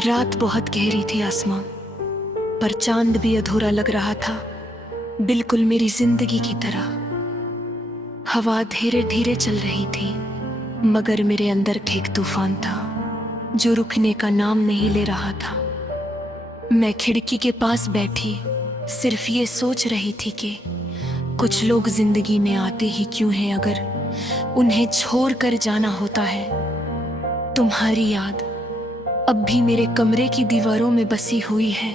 रात बहुत गहरी थी आसमां पर चांद भी अधूरा लग रहा था, बिल्कुल मेरी जिंदगी की तरह। हवा धीरे धीरे चल रही थी मगर मेरे अंदर एक तूफान था जो रुकने का नाम नहीं ले रहा था। मैं खिड़की के पास बैठी सिर्फ ये सोच रही थी कि कुछ लोग जिंदगी में आते ही क्यों हैं अगर उन्हें छोड़ कर जाना होता है। तुम्हारी याद अब भी मेरे कमरे की दीवारों में बसी हुई है।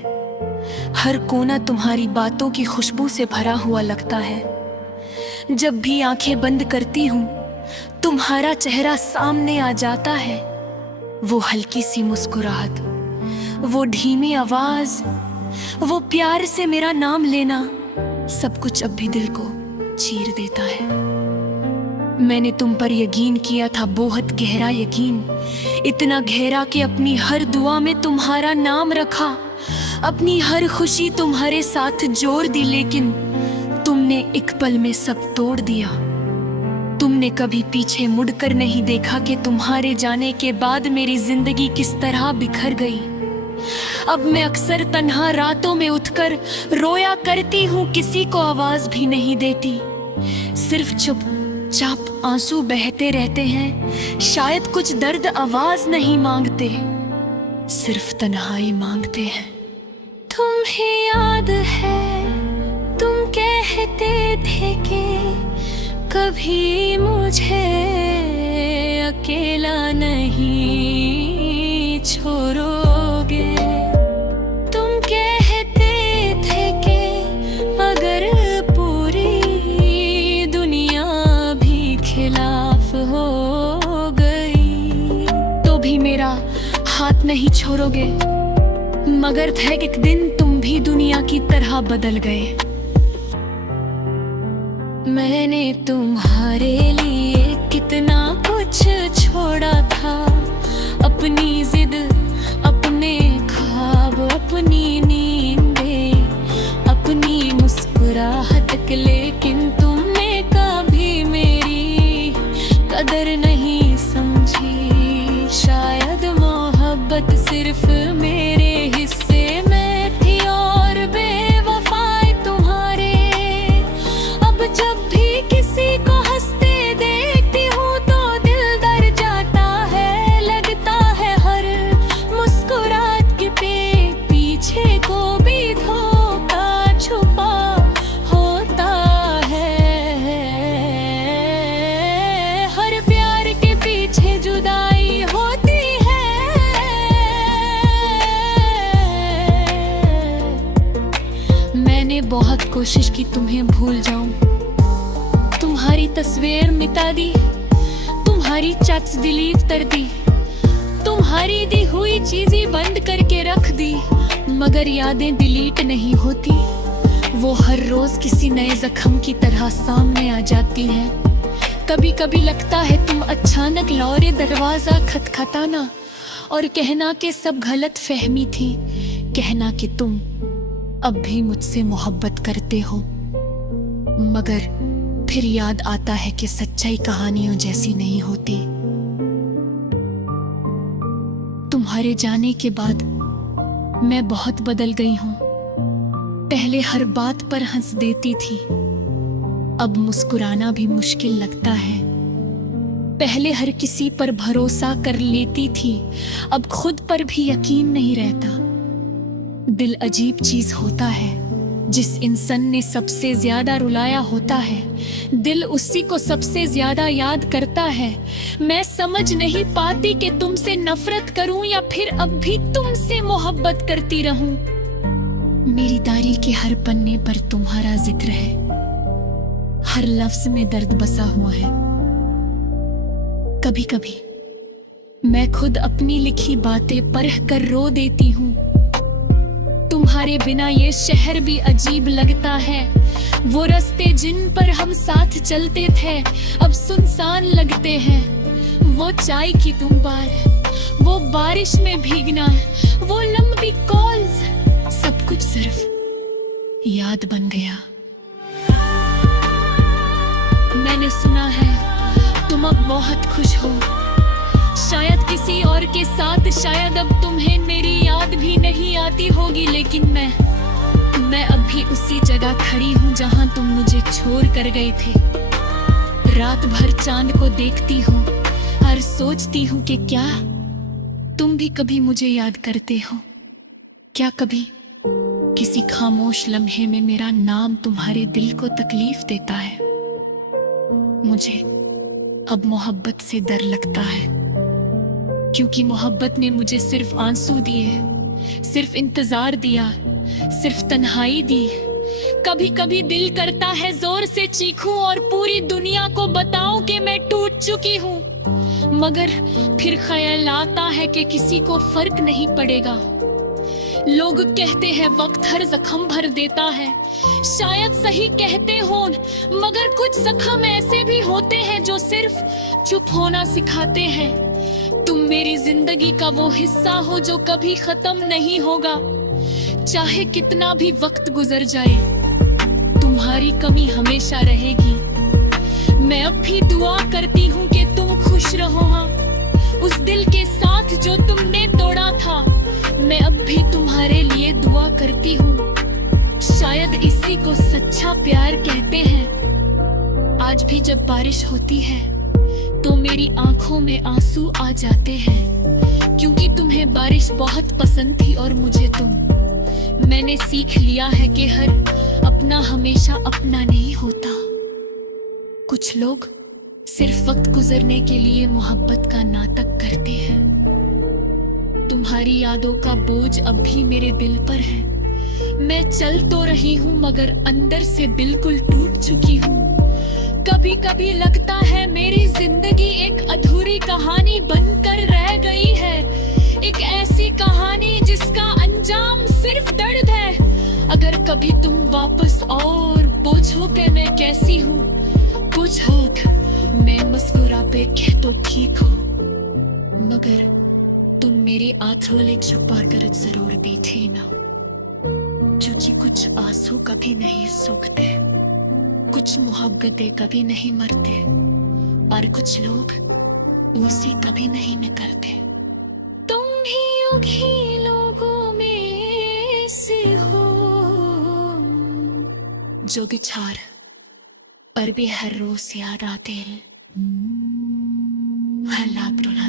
हर कोना तुम्हारी बातों की खुशबू से भरा हुआ लगता है। जब भी आंखें बंद करती हूँ तुम्हारा चेहरा सामने आ जाता है। वो हल्की सी मुस्कुराहट, वो धीमी आवाज, वो प्यार से मेरा नाम लेना, सब कुछ अब भी दिल को चीर देता है। मैंने तुम पर यकीन किया था, बहुत गहरा यकीन, इतना गहरा कि अपनी हर दुआ में तुम्हारा नाम रखा, अपनी हर खुशी तुम्हारे साथ जोड़ दी। लेकिन तुमने एक पल में सब तोड़ दिया। तुमने कभी पीछे मुड़कर नहीं देखा कि तुम्हारे जाने के बाद मेरी जिंदगी किस तरह बिखर गई। अब मैं अक्सर तन्हा रातों में उठकर रोया करती हूँ, किसी को आवाज भी नहीं देती, सिर्फ चुपचाप आंसू बहते रहते हैं। शायद कुछ दर्द आवाज नहीं मांगते, सिर्फ तन्हाई मांगते हैं। तुम्हें याद है तुम कहते थे कि कभी मुझे अकेला नहीं छोड़ोगे। तुम कहते थे कि अगर पूरी दुनिया भी खिलाफ हो गई तो भी मेरा हाथ नहीं छोड़ोगे। मगर था एक दिन तुम भी दुनिया की तरह बदल गए। मैंने तुम्हारे लिए कितना कुछ छोड़ा था, अपनी जिद, अपने ख्वाब, अपनी नींदें, अपनी मुस्कुराहट, लेकिन तुमने कभी मेरी कदर नहीं समझी। शायद मोहब्बत सिर्फ मेरे हिस्से में थी और बेवफाई तुम्हारे। अब जब भी किसी को हंसते देखती हूँ तो दिल डर जाता है। लगता है हर मुस्कुराहट के पीछे को भी धोखा छुपा होता है। हर प्यार के पीछे जुदाई होती है। मैंने बहुत कोशिश की तुम्हें भूल जाऊं, तुम्हारी तस्वीर मिटा दी, तुम्हारी चैट्स डिलीट कर दी, तुम्हारी दी हुई चीजें बंद करके रख दी, मगर यादें डिलीट नहीं होती। वो हर रोज किसी नए जख्म की तरह सामने आ जाती हैं। कभी कभी लगता है तुम अचानक लौटे दरवाजा खटखटाना और कहना कि सब गलत फहमी थी, कहना कि तुम अब भी मुझसे मोहब्बत करते हो। मगर फिर याद आता है कि सच्चाई कहानियों जैसी नहीं होती। तुम्हारे जाने के बाद मैं बहुत बदल गई हूँ। पहले हर बात पर हंस देती थी, अब मुस्कुराना भी मुश्किल लगता है। पहले हर किसी पर भरोसा कर लेती थी, अब खुद पर भी यकीन नहीं रहता। दिल अजीब चीज होता है, जिस इंसान ने सबसे ज्यादा रुलाया होता है, दिल उसी को सबसे ज्यादा याद करता है। मैं समझ नहीं पाती कि तुमसे नफरत करूं या फिर अब भी तुमसे मोहब्बत करती रहूं। मेरी डायरी के हर पन्ने पर तुम्हारा जिक्र है, हर लफ्ज में दर्द बसा हुआ है। कभी कभी मैं खुद अपनी लिखी बातें पढ़ कर रो देती हूँ। तुम्हारे बिना ये शहर भी अजीब लगता है। वो रास्ते जिन पर हम साथ चलते थे अब सुनसान लगते हैं। वो चाय की तुम बार, वो बारिश में भीगना, वो लंबी कॉल्स, सब कुछ सिर्फ याद बन गया। मैंने सुना है तुम अब बहुत खुश हो, शायद किसी और के साथ, शायद अब तुम्हें मेरी याद भी नहीं आती होगी, लेकिन मैं अब भी उसी जगह खड़ी हूँ जहाँ तुम मुझे छोड़ कर गए थे। रात भर चांद को देखती हूँ और सोचती हूँ कि क्या तुम भी कभी मुझे याद करते हो? क्या कभी किसी खामोश लम्हे में मेरा नाम तुम्हारे दिल को तकलीफ देता है? मुझे अब मोहब्बत से डर लगता है, क्योंकि मोहब्बत ने मुझे सिर्फ आंसू दिए, सिर्फ इंतजार दिया, सिर्फ तन्हाई दी। कभी कभी दिल करता है जोर से चीखूं और पूरी दुनिया को बताऊं कि मैं टूट चुकी हूं, मगर फिर ख्याल आता है कि किसी को फर्क नहीं पड़ेगा। लोग कहते हैं वक्त हर जख्म भर देता है, शायद सही कहते हो, मगर कुछ जख्म ऐसे भी होते हैं जो सिर्फ चुप होना सिखाते हैं। तुम मेरी जिंदगी का वो हिस्सा हो जो कभी खत्म नहीं होगा, चाहे कितना भी वक्त गुजर जाए, तुम्हारी कमी हमेशा रहेगी। मैं अब भी दुआ करती हूँ कि तुम खुश रहो, हाँ, उस दिल के साथ जो तुमने तोड़ा था। मैं अब भी तुम्हारे लिए दुआ करती हूँ, शायद इसी को सच्चा प्यार कहते हैं। आज भी जब बारिश होती है तो मेरी आंखों में आंसू आ जाते हैं, क्योंकि तुम्हें बारिश बहुत पसंद थी और मुझे तुम। मैंने सीख लिया है कि हर अपना हमेशा अपना नहीं होता। कुछ लोग सिर्फ वक्त गुजरने के लिए मोहब्बत का नाटक करते हैं। तुम्हारी यादों का बोझ अब भी मेरे दिल पर है। मैं चल तो रही हूँ मगर अंदर से बिल्कुल टूट चुकी हूँ। कभी कभी लगता है मेरी जिंदगी एक अधूरी कहानी बनकर रह गई है, एक ऐसी कहानी जिसका अंजाम सिर्फ दर्द है। अगर कभी तुम वापस और पूछो कि मैं कैसी हूँ, पूछो मैं मुस्कुरा पे कह तो ठीक हो, मगर तुम मेरे आंसू छुपा कर जरूर बैठे ना, क्योंकि कुछ आंसू कभी नहीं सूखते, कुछ मोहब्बतें कभी नहीं मरते, और कुछ लोग उसी कभी नहीं निकलते। तुम ही लोगों में से हो जो बिछार पर भी हर रोज याद आते हैं, हालात रुला